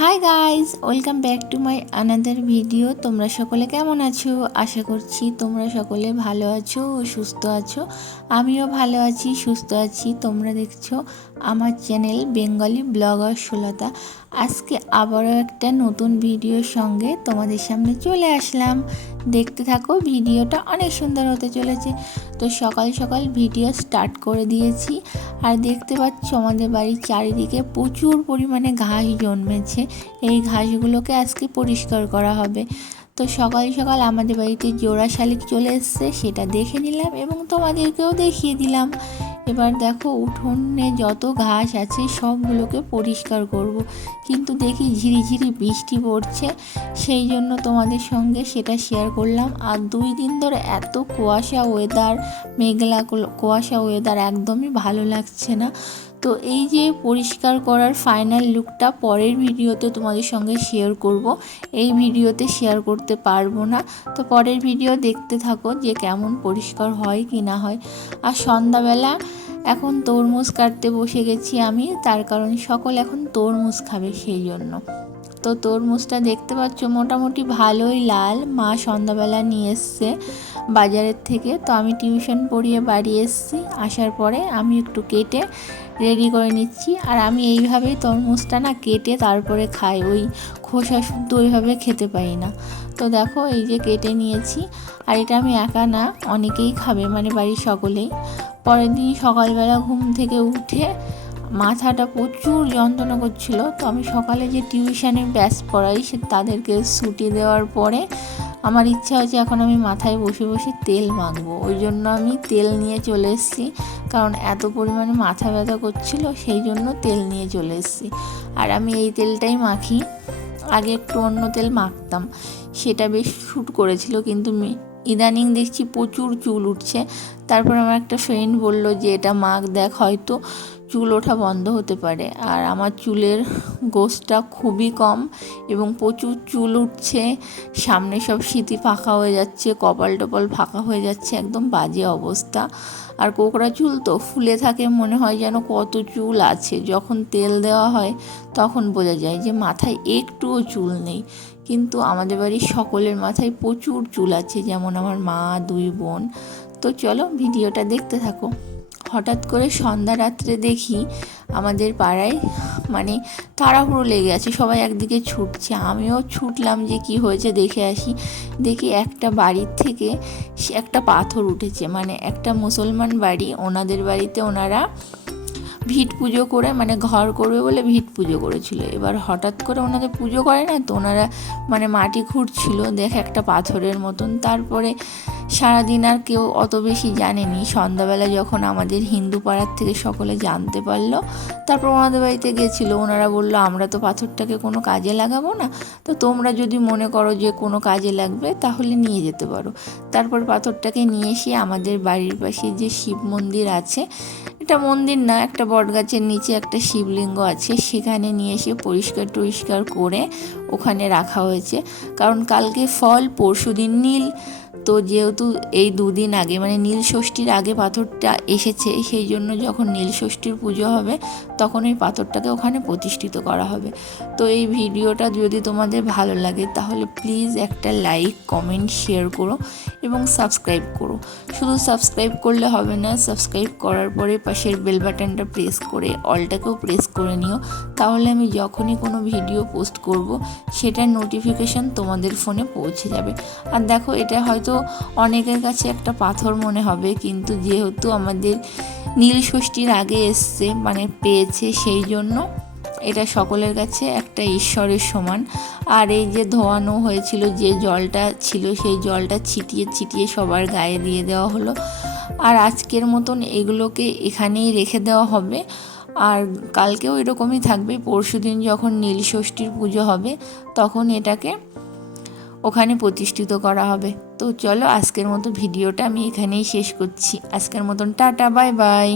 Hi guys, welcome back to my another video. তোমরা সকলে কেমন আছো? আশা করছি তোমরা সকলে ভালো আছো ও সুস্থ আছো। আমিও ভালো আছি, সুস্থ আছি। তোমরা দেখছো আমার চ্যানেল বেঙ্গলি ব্লগার সুলতা। আজকে আবারও একটা নতুন ভিডিওর সঙ্গে তোমাদের সামনে চলে আসলাম। দেখতে থাকো, ভিডিওটা অনেক সুন্দর হতে চলেছে। তো সকাল সকাল ভিডিও স্টার্ট করে দিয়েছি। আর দেখতে পাচ্ছ আমাদের বাড়ির চারিদিকে প্রচুর পরিমাণে ঘাস জন্মেছে। এই ঘাসগুলোকে আজকে পরিষ্কার করা হবে। তো সকাল সকাল আমাদের বাড়িতে জোড়া শালিক চলে এসছে, সেটা দেখে নিলাম এবং তোমাদেরকেও দেখিয়ে দিলাম। এবার দেখো, উঠোনে যত ঘাস আছে সবগুলোকে পরিষ্কার করব। কিন্তু দেখি ঝিরিঝিরি বৃষ্টি পড়ছে, সেই জন্য তোমাদের সঙ্গে সেটা শেয়ার করলাম। আর 2 দিন ধরে এত কুয়াশা ওয়েদার, মেঘলা কুয়াশা ওয়েদার, একদমই ভালো লাগছে না। তো এই যে পরিষ্কার করার ফাইনাল লুকটা পরের ভিডিওতে তোমাদের সঙ্গে শেয়ার করব। এই ভিডিওতে শেয়ার করতে পারবো না। তো পরের ভিডিও দেখতে থাকো যে কেমন পরিষ্কার হয় কি না হয়। আর সন্ধ্যাবেলা এখন তরমুজ কাটতে বসে গেছি আমি, তার কারণ সকল এখন তরমুজ খাবে সেই জন্য। তো তরমুজটা দেখতে পাচ্ছ মোটামুটি ভালোই লাল। মা সন্ধ্যাবেলা নিয়ে এসছে বাজারের থেকে। তো আমি টিউশন পড়িয়ে বাড়ি এসেছি, আসার পরে আমি একটু কেটে রেডি করে নিচ্ছি। আর আমি এইভাবেই তরমুজটা না কেটে তারপরে খাই, ওই খোসা শুদ্ধ ওইভাবে খেতে পারি না। তো দেখো, এই যে কেটে নিয়েছি। আর এটা আমি একা না, অনেকেই খাবে, মানে বাড়ির সকলেই। পরের দিন সকালবেলা ঘুম থেকে উঠে মাথাটা প্রচুর যন্ত্রণা করছিল। তো আমি সকালে যে টিউশনে ব্যাচ পড়াই তাদেরকে ছুটি দেওয়ার পরে আমার ইচ্ছা হয়েছে এখন আমি মাথায় বসে বসে তেল মাখবো। ওই জন্য আমি তেল নিয়ে চলে এসেছি, কারণ এত পরিমাণে মাথা ব্যথা করছিল, সেই জন্য তেল নিয়ে চলে এসেছি। আর আমি এই তেলটাই মাখি। আগে একটু অন্য তেল মাখতাম, সেটা বেশ শ্যুট করেছিল, কিন্তু ইদানিং দেখছি প্রচুর চুল উঠছে। তারপর আমার একটা ফ্রেন্ড বলল যে এটা মাখ, দেখ হয়তো চুল ওঠা বন্ধ হতে পারে। আর আমার চুলের গোছটা খুবই কম এবং প্রচুর চুল উঠছে। সামনে সব সিঁথি ফাঁকা হয়ে যাচ্ছে, কপাল টপাল ফাঁকা হয়ে যাচ্ছে, একদম বাজে অবস্থা। আর কোকড়া চুল তো ফুলে থাকে, মনে হয় যেন কত চুল আছে। যখন তেল দেওয়া হয় তখন বোঝা যায় যে মাথায় একটুও চুল নেই। কিন্তু আমাদের বাড়ির সকলের মাথায় প্রচুর চুল আছে, যেমন আমার মা, 2 বোন। তো চলো ভিডিওটা দেখতে থাকো। হঠাৎ করে সন্ধ্যা রাত্রে দেখি আমাদের পাড়ায় মানে তাড়াহুড়ো লেগে আছে, সবাই একদিকে ছুটছে। আমিও ছুটলাম যে কি হয়েছে দেখে আসি। দেখি একটা বাড়ির থেকে একটা পাথর উঠেছে, মানে একটা মুসলমান বাড়ি, ওনাদের বাড়িতে ওনারা ভিট পুজো করে, মানে ঘর করবে বলে ভিট পুজো করেছিল। এবার হঠাৎ করে ওনাদের পুজো করে না, তো ওনারা মানে মাটি খুঁড়ছিল, দেখে একটা পাথরের মতন। তারপরে সারাদিন আর কেউ অত বেশি জানেনি। সন্ধ্যাবেলা যখন আমাদের হিন্দু পাড়ার থেকে সকলে জানতে পারলো, তারপর ওনাদের বাড়িতে গেছিলো। ওনারা বললো আমরা তো পাথরটাকে কোনো কাজে লাগাবো না, তো তোমরা যদি মনে করো যে কোনো কাজে লাগবে তাহলে নিয়ে যেতে পারো। তারপর পাথরটাকে নিয়ে এসে আমাদের বাড়ির পাশে যে শিব মন্দির আছে, এটা মন্দির না, একটা বটগাছের নিচে একটা শিবলিঙ্গ আছে, সেখানে নিয়ে এসে পরিষ্কার টরিষ্কার করে ওখানে রাখা হয়েছে। কারণ কালকে ফল, পরশুদিন নীল। তো যেহেতু এই 2 দিন আগে মানে নীল ষষ্ঠীর আগে পাথরটা এসেছে, সেই জন্য যখন নীল ষষ্ঠীর পুজো হবে তখন এই পাথরটাকে ওখানে প্রতিষ্ঠিত করা হবে। তো এই ভিডিওটা যদি তোমাদের ভালো লাগে তাহলে প্লিজ একটা লাইক, কমেন্ট, শেয়ার করো এবং সাবস্ক্রাইব করো। শুধু সাবস্ক্রাইব করলে হবে না, সাবস্ক্রাইব করার পরে পাশের বেল বাটনটা প্রেস করে অলটাকেও প্রেস করে নিও। তাহলে আমি যখনই কোনো ভিডিও পোস্ট করব সেটার নোটিফিকেশান তোমাদের ফোনে পৌঁছে যাবে। আর দেখো, এটা হয়তো অনেকের কাছে একটা পাথর মনে হবে, কিন্তু যেহেতু আমাদের নীল ষষ্ঠীর আগে এসছে, মানে পেয়েছে, সেই জন্য এটা সকলের কাছে একটা ঈশ্বরের সমান। আর এই যে ধোয়ানো হয়েছিল, যে জলটা ছিল, সেই জলটা ছিটিয়ে ছিটিয়ে সবার গায়ে দিয়ে দেওয়া হলো। আর আজকের মতন এগুলোকে এখানেই রেখে দেওয়া হবে। আর কালকেও এরকমই থাকবে। পরশুদিন যখন নীল ষষ্ঠীর পুজো হবে তখন এটাকে ওখানে প্রতিষ্ঠিত করা হবে। তো চলো, আজকের মতো ভিডিওটা আমি এখানেই শেষ করছি। আজকের মতন টাটা, বাই বাই।